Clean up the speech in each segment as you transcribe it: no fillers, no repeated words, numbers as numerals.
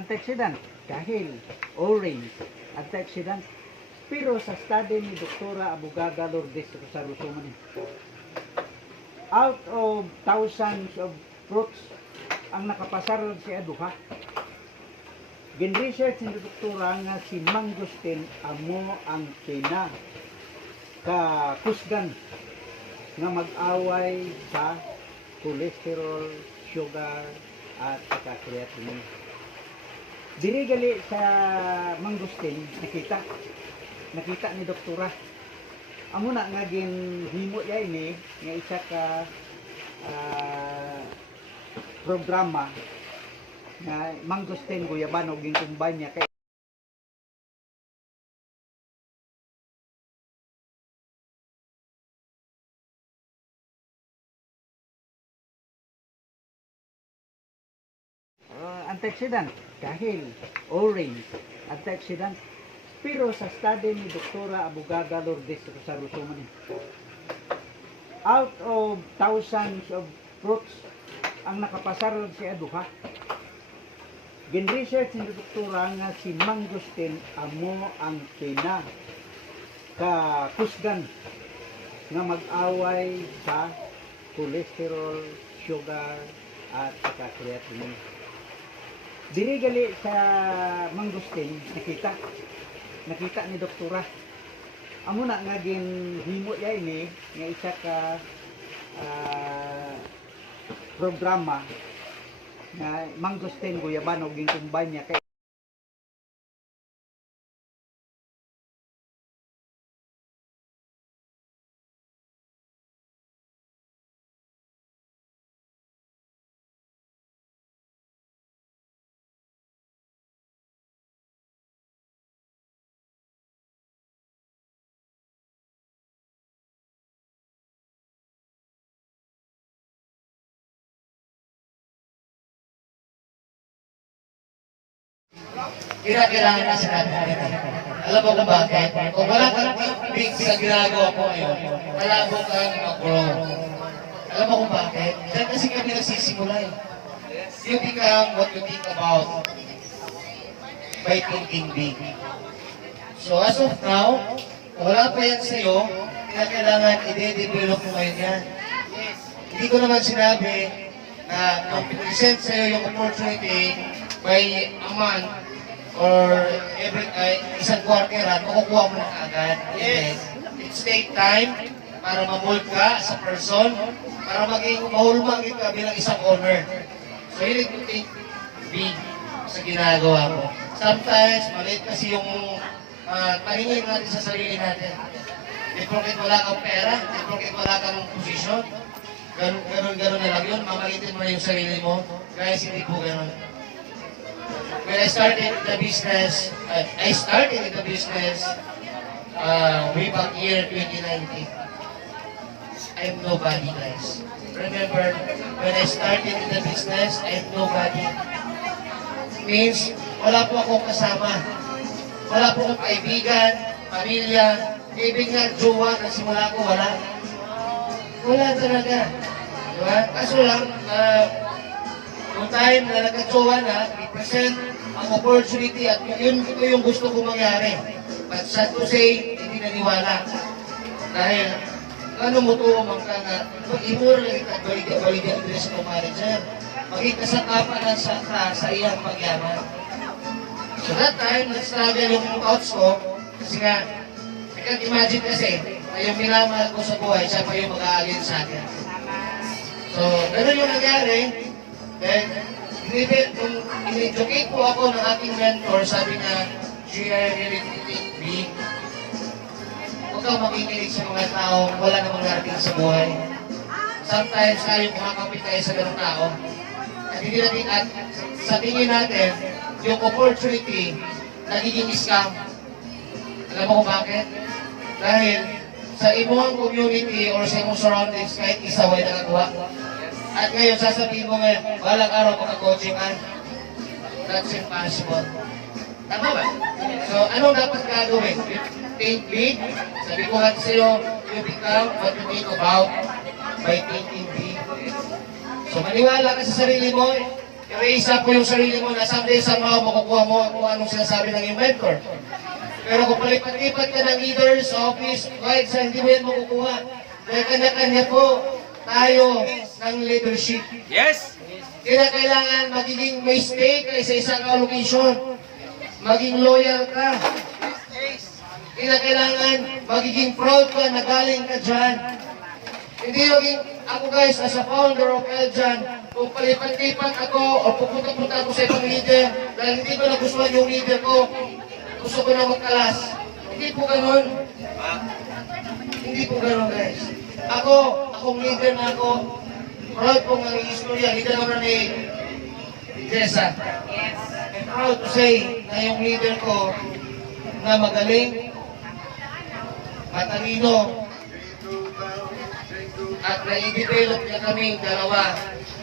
antioxidant dahil orange, antioxidant. Pero sa study ni Doktora Abogada Lourdes Rosario Sumani, out of thousands of fruits ang nakapasarod si Aduha. Gin-research ni Doktora nga si mangosteen amo ang kakusgan nga mag-away sa cholesterol, sugar, at creatinine. Diri gali sa mangosteen nakita ni Doktora. Amo na nga ginhimo ya ini nga isa ka programa nga mangosteen guyabano ginkumbay niya kay antioxidant dahil orange, antioxidant. Pero sa study ni Doktora Abogada Lourdes Rosario Sumani, out of thousands of fruits ang nakapasarod si Aduha. Gin-research ni Doktora nga si mangosteen amo ang kakusgan nga mag-away sa cholesterol, sugar, at creatinine. Diri gali sa mangosteen nakita ni Doktora. Amo na nga ginhimo ya ini nga isa ka programa nga mangosteen guyabano ginkumbay niya kay kailangan na sa natin. Alam mo kung bakit? Kung wala kang big sa ginagawa ko ngayon, malabo kang mag-grow. Alam mo kung bakit? Diyan kasi kami nagsisimula eh. You become what you think about by thinking big. So as of now, kung wala pa yan sa'yo, kailangan i-develop mo ngayon yan. Hindi ko naman sinabi na kung present sa'yo yung opportunity by a month or every isang quarteran, makukuha mo na agad. Yes. It's take time para mamold ka sa person, para maging mahulmang ka bilang isang owner. So you need to think big sa ginagawa mo. Sometimes, maliit kasi yung paningin natin sa sarili natin. Di porket wala kang pera, di porket wala kang posisyon, ganun na lang yun, mamalitin mo na yung sarili mo. Guys, hindi po ganun. When I started the business, way back year 2019. I'm nobody, guys. Remember, when I started the business, I'm nobody. Means, wala po akong kasama. Wala po akong kaibigan, pamilya, kaibigan, jowa, na simula ko, wala. Wala talaga. Diba? Kaso lang, noong time na nagka-jowa na, i-present ang opportunity at yun ito yung gusto kong mangyari. But sad to say, hindi naniwala. Dahil, ano mo to, ka nga, imura lang ito, baligan English ko manager. Maging kasakapa lang sa iyang pagyaman. So that time, nag-struggle yung thoughts ko, kasi nga, I can't imagine kasi, na yung minamahal ko sa buhay, siya pa yung mag-aalin sa akin. So, gano'n yung nangyari. Then, in-educate po ako ng aking mentor, sabi na, GI really think big. Huwag kang makikinig sa mga tao, wala namang narating sa buhay. Sometimes, tayo kumakapit tayo sa ganong tao. At hindi natin, at sa tingin natin, yung opportunity, nagiging scam. Alam mo kung bakit? Dahil, sa imong community or sa imong surroundings, kahit isa way nakagawa. At ngayon, sasabihin mo ngayon, walang araw makakoaching ka. That's impossible. Tama ba? So, anong dapat gagawin? Think big. Sabi ko nga sa iyo, you become what you think about by thinking big. So, maniwala ka sa sarili mo. i-raise up mo yung sarili mo na someday somehow makukuha mo kung anong sinasabi ng iyong mentor. Pero kung palipat-lipat ka ng leaders, office, kahit sa hindi mo yan makukuha. Dahil kanya-kanya po tayo ng leadership. Yes! Kailangan magiging may stake ka sa isang location. Maging loyal ka. Kailangan magiging proud ka na galing ka dyan. Hindi maging, ako guys, as a founder of Eljan, kung palipat-lipat ako o pupunta-punta ako sa ibang leader, dahil hindi ko nagustuhan yung leader ko, gusto ko na magkalas. Hindi po ganun. Hindi po ganun guys. Akong leader na ako, proud kong ang istorya, leader naman ni Jessa. I'm proud to say na yung leader ko na magaling, matalino, at na-develop niya kaming dalawa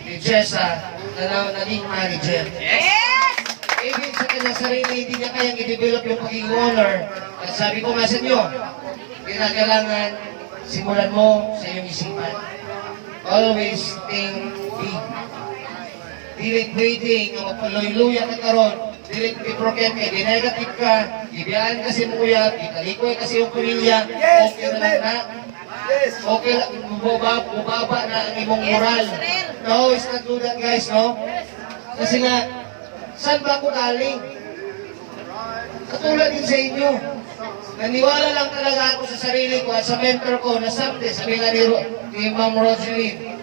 ni Jessa na naging manager. Yes! Ibig sa kanyang sarili, hindi niya kayang i-develop yung pagiging owner. At sabi ko nga sa inyo, kailangan simulan mo sa iyong isipan. Always think big. Dilit waiting, yung magpaloy-luya ka karon, dilit piproket ka, di negative ka, ibiyaan kasi mo kuya, ikalikoy kasi yung pamilya, okay na lang na. Okay lang, bubaba na ang imong moral. No, it's not do that guys, no? Kasi nga, saan ba ako galing? Katulad din sa inyo. Naniwala lang talaga ako sa sarili ko at sa mentor ko na someday, sabi nga ni Ma'am Rosalie,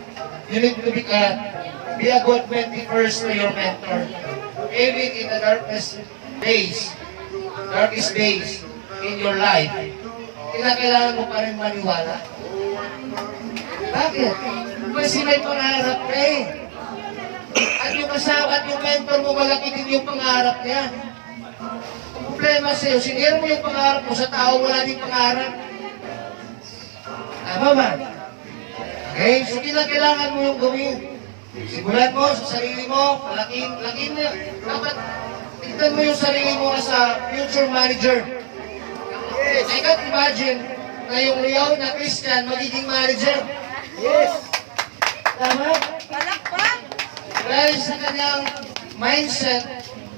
you need to be a good mentee first to your mentor. Even in the darkest days in your life, kailangan mo pa rin maniwala. Bakit? Kasi may pangarap ka eh. At yung kasama at yung mentor mo, malaki din yung pangarap niya. Ang problema sa'yo, sinira mo yung pangarap mo sa tao, wala din pangarap. Tama ba? Okay? So kailangan mo yung gawin. Simulan mo sa sarili mo, lakin mo. Dapat tignan mo yung sarili mo as a future manager. I can't imagine na yung Riyaw na Christian magiging manager. Yes! Tama? Dahil sa kanyang mindset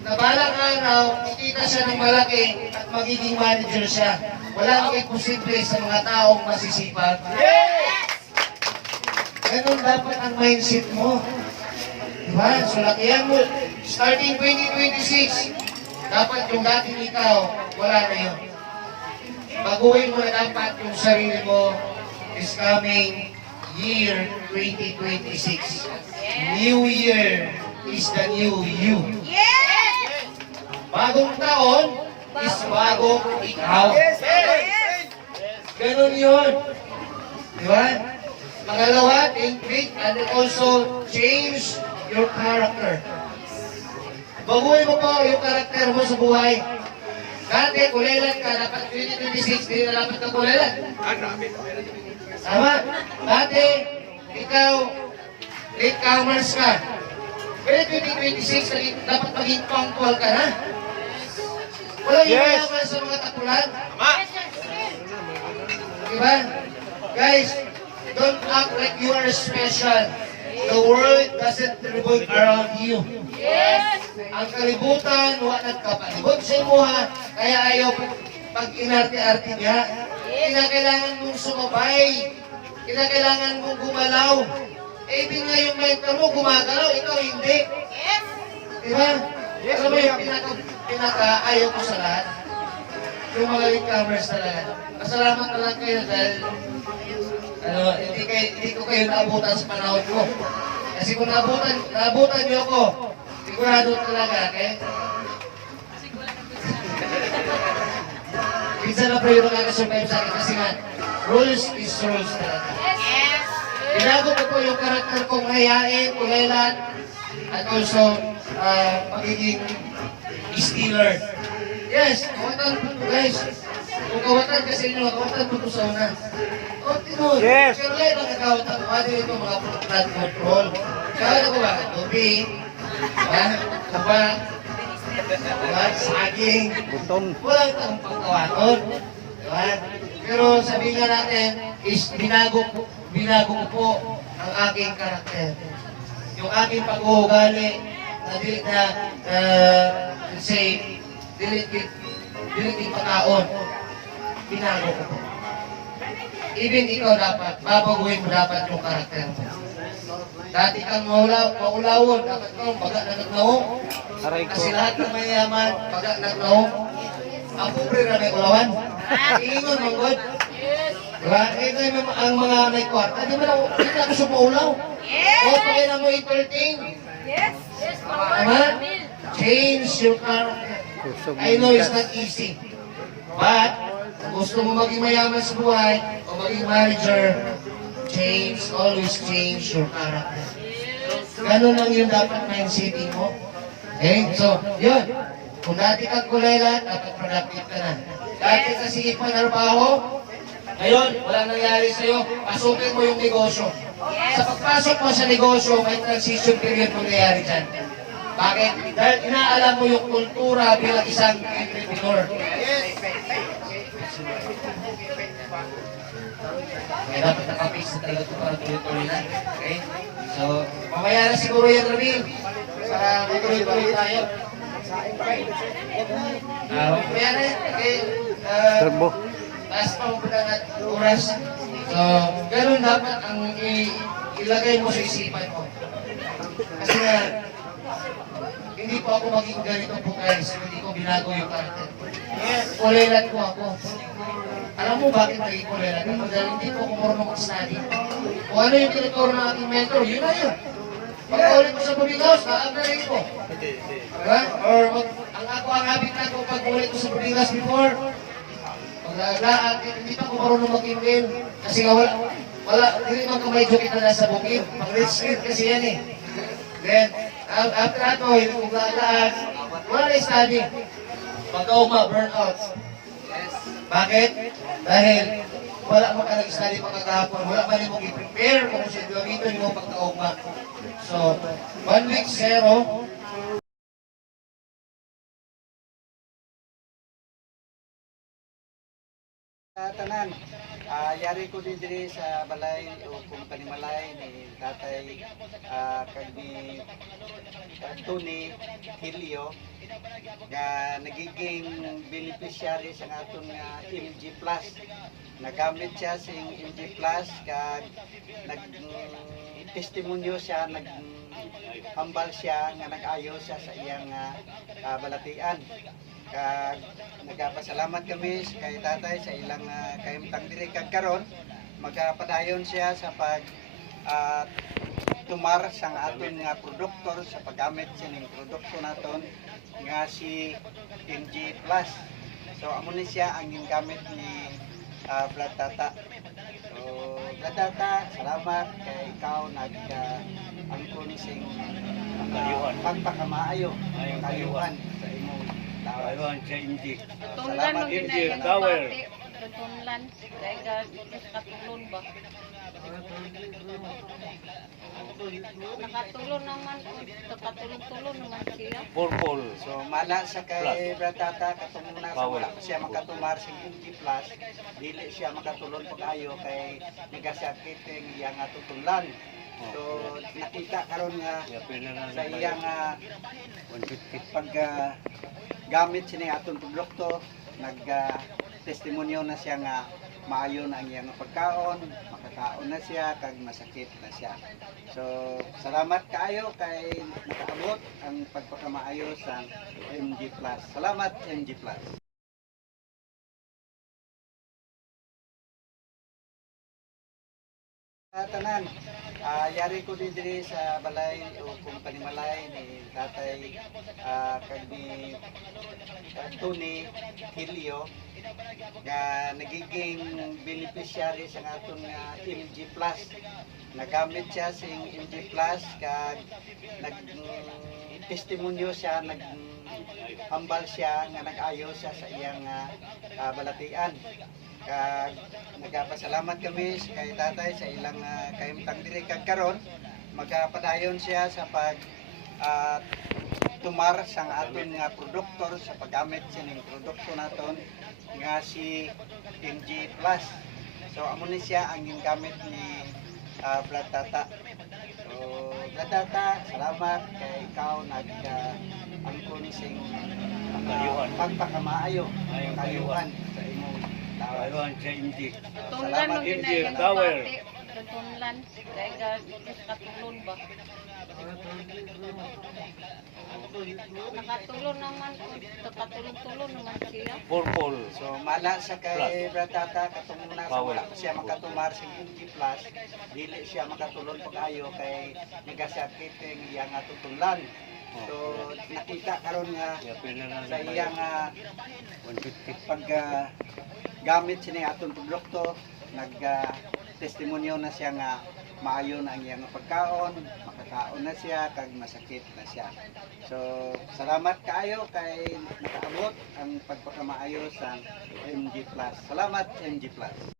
na balang araw, kikita siya ng malaki at magiging manager siya. Wala kang imposible sa mga taong masisipag. Yes! Ganun dapat ang mindset mo. Diba? So lakihan mo. Starting 2026, dapat yung dating ikaw, wala na yun. Baguhin mo na dapat yung sarili mo this coming year 2026. New year is the new you. Yes! Bagong taon is bagong ikaw. Ganun yun. Diba? Pangalawa, think big and also change your character. Baguhin mo po yung karakter mo sa buhay. Dati, kulelan ka, dapat 2026, hindi na dapat ka kulelan. Tama? Dati, ikaw, latecomers ka. Pero 2026, dapat maging punctual ka na. Walang imayaman sa mga tapulan. Diba? Guys, don't act like you are special. The world doesn't revolve around you. Yes! Ang kalibutan, wala nagkapalibot sa imo ha. Kaya ayaw pag inarte-arte niya. Kinakailangan mong sumabay. Kinakailangan mong gumalaw. Eh, di nga yung mentor mo gumagalaw, ikaw hindi. Yes! Diba? Alam mo yung pinaka-ayaw ko sa lahat? Yung mga latecomers talaga. Masalamat na lang kayo dahil hindi ko kayo naabutan sa panahon ko. Kasi kung naabutan niyo ako, sigurado talaga, okay? Minsan na po yung nakakasurvive sa akin kasi nga, rules is rules talaga. Yes! Binago ko po yung karakter kong mahihain, kulelan, at also pagiging stealer. Yes, kawatan po guys. Kung kawatan kasi nyo, kawatan po sa una. Yes! Pero lahat ang kawatan ko, ano ito mga flood control. Kawatan ko ba? Tubig, kaba, saging, walang itong pagkawaton. Diba? Pero sabi nga natin, is binago ko po ang aking karakter. Yung aking pag-uugali, na dili na say dili pagkaon. Binago ko po. Even ikaw dapat, babaguhin mo dapat yung karakter mo. Dati kang maulawon, dapat kang baga na nagnaong. Kasi lahat ng mayaman, baga nagnaong. Ang pobre na may ulawan. Iingon mong God. Diba? Ito yung ang mga may kwarta. Di ba na gusto mo ulaw? O, pagay na mo entertain. Yes. Yes, Tama? Change your character. I know it's not easy. But, kung gusto mo maging mayaman sa buhay, o maging manager, always change your character. Ganun lang yung dapat mindset mo. Okay? So, yun. Kung dati kang kulela, dapat productive ka na. Dati kasi ipanarbaho, ngayon, wala nangyari sa'yo, pasukin mo yung negosyo. Sa pagpasok mo sa negosyo, may transition period mangyayari dyan. Bakit? Dahil inaalam mo yung kultura bilang isang entrepreneur. Kaya dapat nakapix na talaga ito para tuloy-tuloy na. Okay? So, mamaya na siguro yan, Ramil. Saka tuloy-tuloy tayo. Mamaya na yan. Okay? Taas pa mo na natin oras. So, ganun dapat ang ilagay mo sa isipan mo. Kasi nga, hindi po ako maging ganito po guys. Hindi ko binago yung karakter. Kulelan ko ako. Alam mo bakit naging kulelan ako? Dahil hindi po ako marunong mag-study. Kung ano yung tinuturo ng aking mentor, yun na yun. Pagkaulit ko sa boarding house, na-upgrade ko. Diba? Or ang habit na ko pag-ulit ko sa boarding house before, paglalaan, hindi pa ako marunong mag-email. Kasi nga wala, hindi naman kumaidyo kita nasa bukid. Pag-read script kasi yan eh. Then, after ato, hindi ko paglalaan, wala na study. Pagkauma, burnout. Bakit? Dahil wala mo ka nag-study pagkakahapon, wala pa rin mong i-prepare kung siya gawin mo pagkauma. So, 1 week, 0. Tanan, yari ko din diri sa balay o kung panimalay ni tatay kag ni Tony Hilio nga nagiging beneficiary sa aton nga MG Plus. Nagamit siya sa MG Plus kag testimonyo siya, hambal siya nga nag-ayo siya sa iyang balatian. Kag nagapasalamat kami kay tatay sa ilang kahimtang diri kag karon magapadayon siya sa pag tumar sa aton nga produktor sa paggamit sining produkto naton nga si MG Plus. So amo ni siya ang gamit ni Vlad Tata. So Vlad Tata, salamat kay ikaw angkon sing pagpakamaayo kayuhan sa imong Ayun, sa MG. Tunlan mo MG ginay Tower. tunlan. Kaya katulon ba? Nakatulon naman. Nakatulong-tulong naman siya. Purple. So mala sa kay Bratata katong na sa wala pa siya makatumar sa MG Plus, dili siya makatulon pag-ayo kay nagasakit ang iyang tutulan. So nakita karon nga sa iyang pag gamit sining atong produkto, testimonyo na siya nga maayo na ang iyang pagkaon, makakaon na siya kag masakit na siya. So salamat kaayo kay nakaabot ang pagpakamaayo sa MG Plus. Salamat MG Plus. Tanan, yari ko din diri sa balay o kung panimalay ni tatay kag ni Tony Hilio nga nagiging beneficiary sa aton nga MG Plus. Nagamit siya sa MG Plus kag testimonyo siya, hambal siya nga nag-ayo siya sa iyang balatian. Kag nagapasalamat kami kay tatay sa ilang kahimtang diri kag karon magapadayon siya sa pag tumar sa aton nga produktor sa paggamit sining produkto naton nga si MG Plus. So amo ni siya ang gamit ni Brad Tata. So, Brad Tata, salamat kay ikaw angkon sing Kayuhan. pagpakamaayo, Ayong kayuhan sa imong tawag. Aywan sa hindi. Tunlan Salamat, mo Jim, ginayang Tower. bati. Tunlan. Kaya Diyos katulon ba? Nakatulon naman po. Katulong-tulong naman siya. Purple. So, mala sa kay Brad Tata, katong una sa Power. wala pa siya makatumar sa MG Plus, dili siya makatulon pag-ayo kay nagasakit ang iyang tutulan. So, nakita karon nga Kaya pinala sa iyang 150. pag gamit sini atong produkto, testimonyo na siya nga maayo na ang iyang pagkaon, makakaon na siya kag masakit na siya. So, salamat kaayo kay nakaabot ang pagpakamaayo sa MG Plus. Salamat MG Plus.